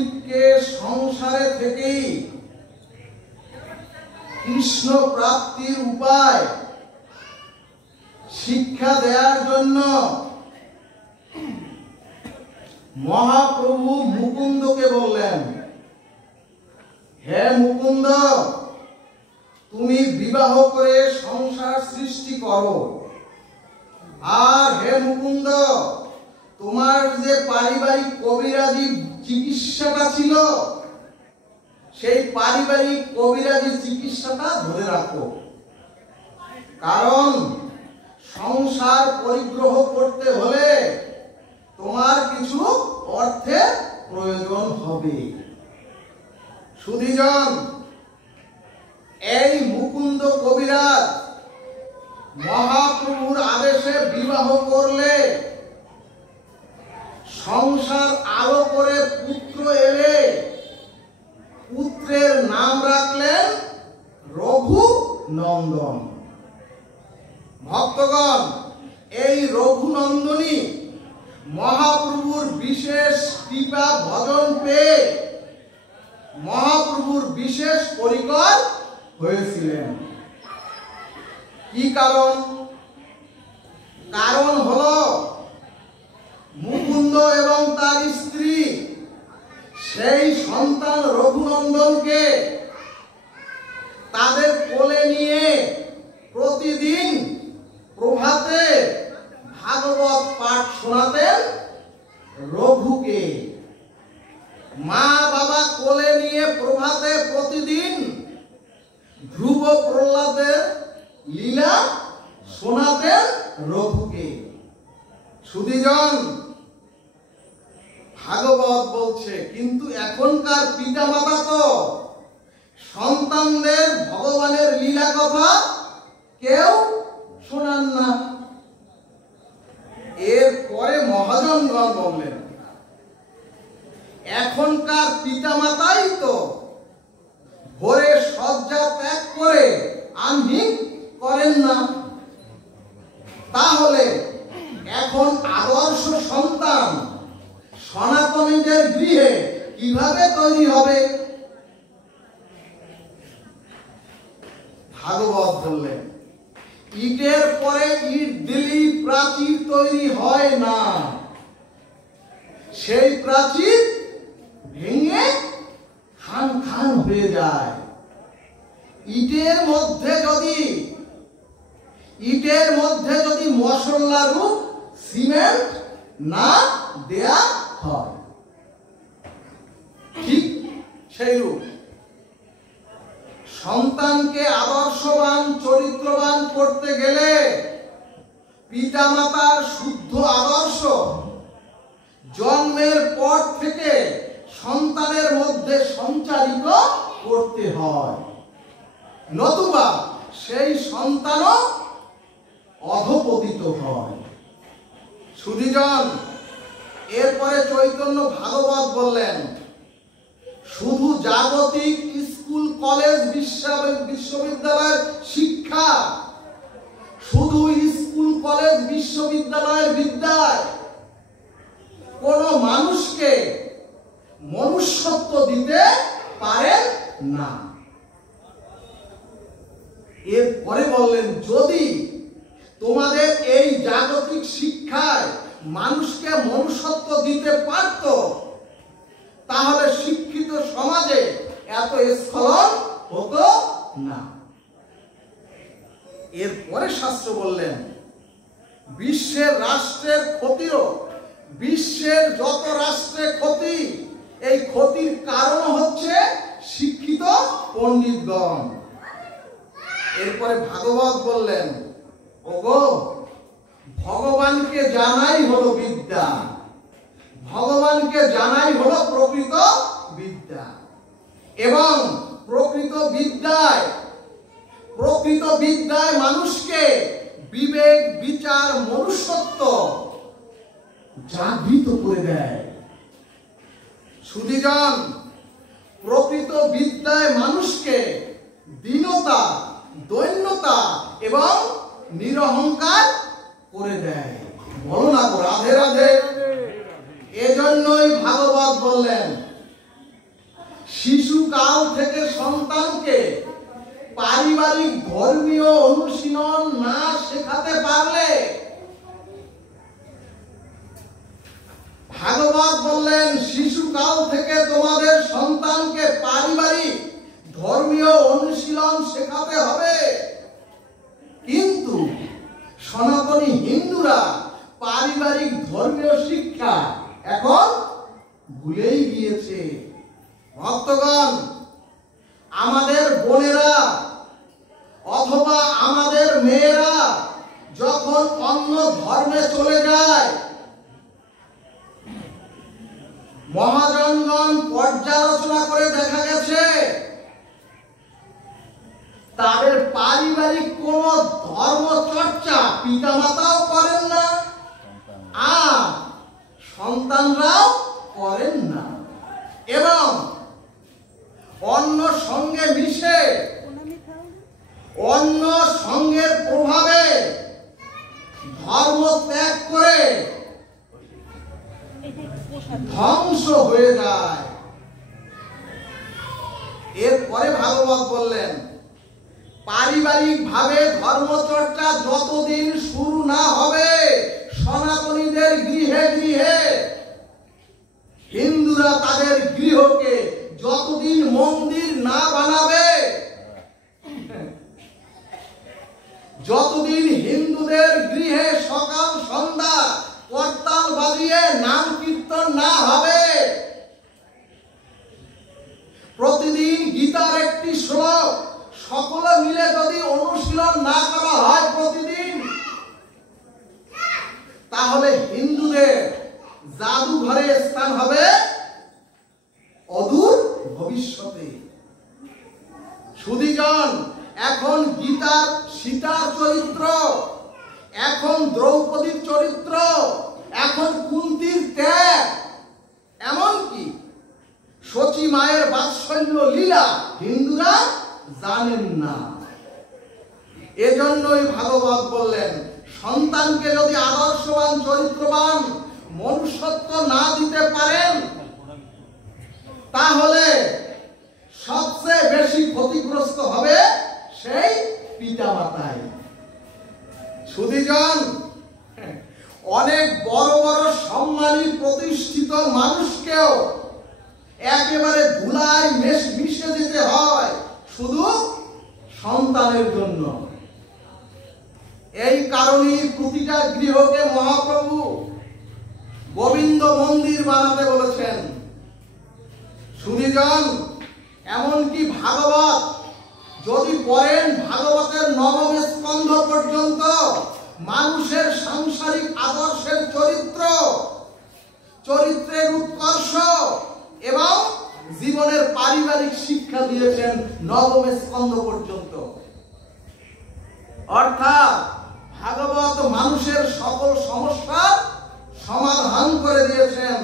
জীবকে সংসারে থেকেই কৃষ্ণ প্রাপ্তির উপায় শিক্ষা দেওয়ার জন্য মহাপ্রভু মুকুন্দকে বললেন, হে মুকুন্দ, তুমি বিবাহ করে সংসার সৃষ্টি করো। আর হে মুকুন্দ, তোমার যে পারিবারিক কবিরাজি চিকিৎসাটা ছিল, সেই পারিবারিক কবিরাজি চিকিৎসাটা ধরে রাখো। কারণ সংসার পরিগ্রহ করতে হলে তোমার কিছু অর্থের প্রয়োজন হবে। সুধীজন, এই মুকুন্দ কবিরাজ মহাপ্রভুর আদেশে বিবাহ করলে সংসার আলো করে পুত্র এলে পুত্রের নাম রাখলেন রঘুনন্দন। ভক্তগণ, এই রঘুনন্দনী মহাপ্রভুর বিশেষ কৃপা ভজন পেয়ে মহাপ্রভুর বিশেষ পরিকর হয়েছিলেন। কি কারণ? কারণ হলো মুকুন্দ এবং তার স্ত্রী সেই সন্তান রঘুনন্দনকে তাদের কোলে নিয়ে প্রতিদিন প্রভাতে ভাগবত পাঠ শোনাতেন রঘুকে। মা বাবা কোলে নিয়ে প্রভাতে প্রতিদিন ধ্রুব প্রহ্লাদের লীলা শোনাতেন রঘুকে। সুধীজন, ভাগবত বলছে, কিন্তু এখনকার পিতামাতা তো সন্তানদের ভগবানের লীলা কথা কেউ শোনান না। এরপরে মহাজনগণ বললেন, এখনকার পিতামাতাই তো ভোরে শয্যা ত্যাগ করে আহ্নিক করেন না। তাহলে এখন আদর্শ সন্তান সনাতনীদের গৃহে কিভাবে তৈরি হবে? ভাগবত বললেন, ইটের পরে ইট দিলেই প্রাচীর তৈরি হয় না। সেই প্রাচীর ভেঙে খান খান হয়ে যায়। ইটের মধ্যে যদি মশলা রূপ সিমেন্ট না দেয়া হয়, ঠিক সেই রূপ সন্তানকে আদর্শবান চরিত্রবান করতে গেলে পিতামাতার শুদ্ধ আদর্শ জন্মের পর থেকে সন্তানের মধ্যে সঞ্চারিত করতে হয়, নতুবা সেই সন্তানও অধঃপতিত হয়। সুধীজন, এরপরে চৈতন্য ভাগবত বললেন, শুধু জাগতিক স্কুল কলেজ বিশ্ববিদ্যালয়ের শিক্ষা, শুধু স্কুল কলেজ বিশ্ববিদ্যালয়ের বিদ্যায় কোন মানুষকে মনুষ্যত্ব দিতে পারে না। এরপরে বললেন, যদি তোমাদের এই জাগতিক শিক্ষায় মানুষকে মনুষ্যত্ব দিতে পারত, তাহলে শিক্ষিত সমাজে এত স্খলন হতো না। এরপরে শাস্ত্র বললেন, বিশ্বের রাষ্ট্রের ক্ষতিরও, বিশ্বের যত রাষ্ট্রে ক্ষতি, এই ক্ষতির কারণ হচ্ছে শিক্ষিত পণ্ডিতগণ। এরপরে ভাগবত বললেন, ওগো, ভগবানকে জানাই হলো বিদ্যা, ভগবানকে জানাই হলো প্রকৃত বিদ্যা। এবং প্রকৃত বিদ্যায় মানুষকে বিবেক, বিচার, মনুষ্যত্ব জাগৃত করে দেয়। সুধীজন, প্রকৃত বিদ্যায় মানুষকে দীনতা, দৈন্যতা এবং নিরহংকার করে দেয়। বলো না গো, রাধে রাধে। এজন্যই ভাগবত বললেন, শিশুকাল থেকে সন্তানকে পারিবারিক ধর্মীয় অনুশীলন না শেখাতে পারলে, ভাগবত বললেন শিশুকাল থেকে তোমাদের সন্তানকে পারিবারিক ধর্মীয় অনুশীলন শেখাতে হবে। কিন্তু সনাতনী হিন্দুরা পারিবারিক ধর্মীয় শিক্ষা এখন ভুলেই গিয়েছে। ভক্তগণ, আমাদের বোনেরা অথবা আমাদের মেয়েরা যখন অন্য ধর্মে চলে যায়, মহাজনগণ পর্যালোচনা করে দেখা গেছে তাদের পারিবারিক কোন ধর্ম চর্চা পিতামাতাও করেন না, আর সন্তানরাও করেন না, এবং অন্য সঙ্গে মিশে অন্য সঙ্গের প্রভাবে ধর্ম ত্যাগ করে ধ্বংস হয়ে যায়। এরপরে ভাগবত বললেন পারিবারিক ভাবে ধর্মচর্চা যতদিন শুরু না হবে, সনাতনীদের গৃহে গৃহে হিন্দুরা তাদের গৃহকে যতদিন মন্দির না বানাবে, যতদিন হিন্দুদের গৃহে সকাল সন্ধ্যা করতাল বাজিয়ে নাম কীর্তন না হবে, প্রতিদিন গীতার একটি শ্লোক সকলে মিলে যদি অনুশীলন না করা হয় প্রতিদিন, তাহলে হিন্দুদের জাদুঘরে স্থান হবে অদূর ভবিষ্যতে। সুধীজন, এখন গীতার সীতার চরিত্র, এখন দ্রৌপদীর চরিত্র, এখন কুন্তির ত্যাগ, এমনকি সচী মায়ের বাৎসল্য লীলা হিন্দুরা জানেন না। এজন্যই ভাগবত বললেন সন্তানকে যদি আদর্শবান চরিত্রবান মনুষ্যত্ব না দিতে পারেন, তাহলে সবচেয়ে বেশি ক্ষতিগ্রস্ত হবে সেই পিতামাতাই। সুধীজন, অনেক বড় বড় সম্মানী প্রতিষ্ঠিত মানুষকেও একেবারে ধুলায় মিশে যেতে হয় শুধু সন্তানের জন্য। এই কারণেই প্রতিটা গৃহকে মহাপ্রভু গোবিন্দ মন্দির বানাতে বলেছেন। সুধীজন, এমনকি ভাগবত যদি পড়েন, ভাগবতের নবম স্কন্ধ পর্যন্ত মানুষের সাংসারিক আদর্শের চরিত্রের উৎকর্ষ এবং জীবনের পারিবারিক শিক্ষা দিয়েছেন নবম স্কন্ধ পর্যন্ত। অর্থাৎ ভাগবত মানুষের সকল সমস্যার সমাধান করে দিয়েছেন।